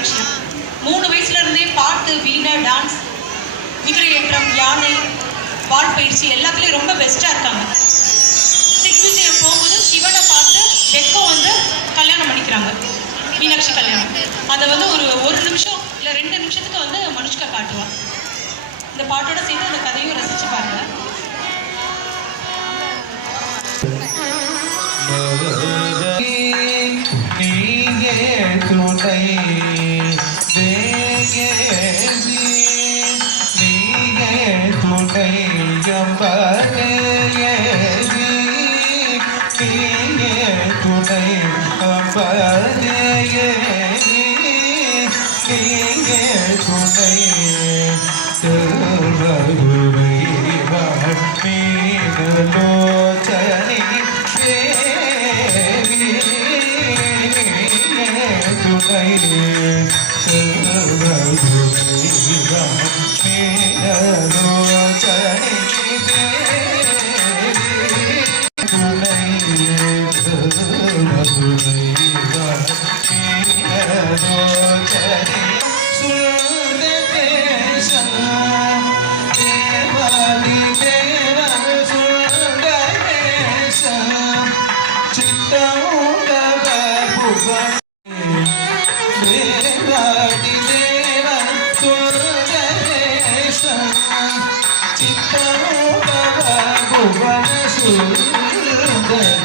மீனாட்சி 3 வயசுல இருந்தே பாட்டு, வீணை, டான்ஸ், குதிரை ஏற்றம், யானை, வால் பயிற்சி எல்லாத்துலேயும் ரொம்ப பெஸ்ட்டாக இருக்காங்க. திக்விஜயம் போகும்போது சிவனை பார்த்து வெக்கம் வந்து கல்யாணம் பண்ணிக்கிறாங்க, மீனாட்சி கல்யாணம். அதை வந்து ஒரு நிமிஷம் இல்லை 2 நிமிஷத்துக்கு வந்து மனுஷ்கா காட்டுவாள். இந்த பாட்டோட சேர்ந்து அந்த கதையும் ரசிச்சு பாருங்க. Bhuvana Sundari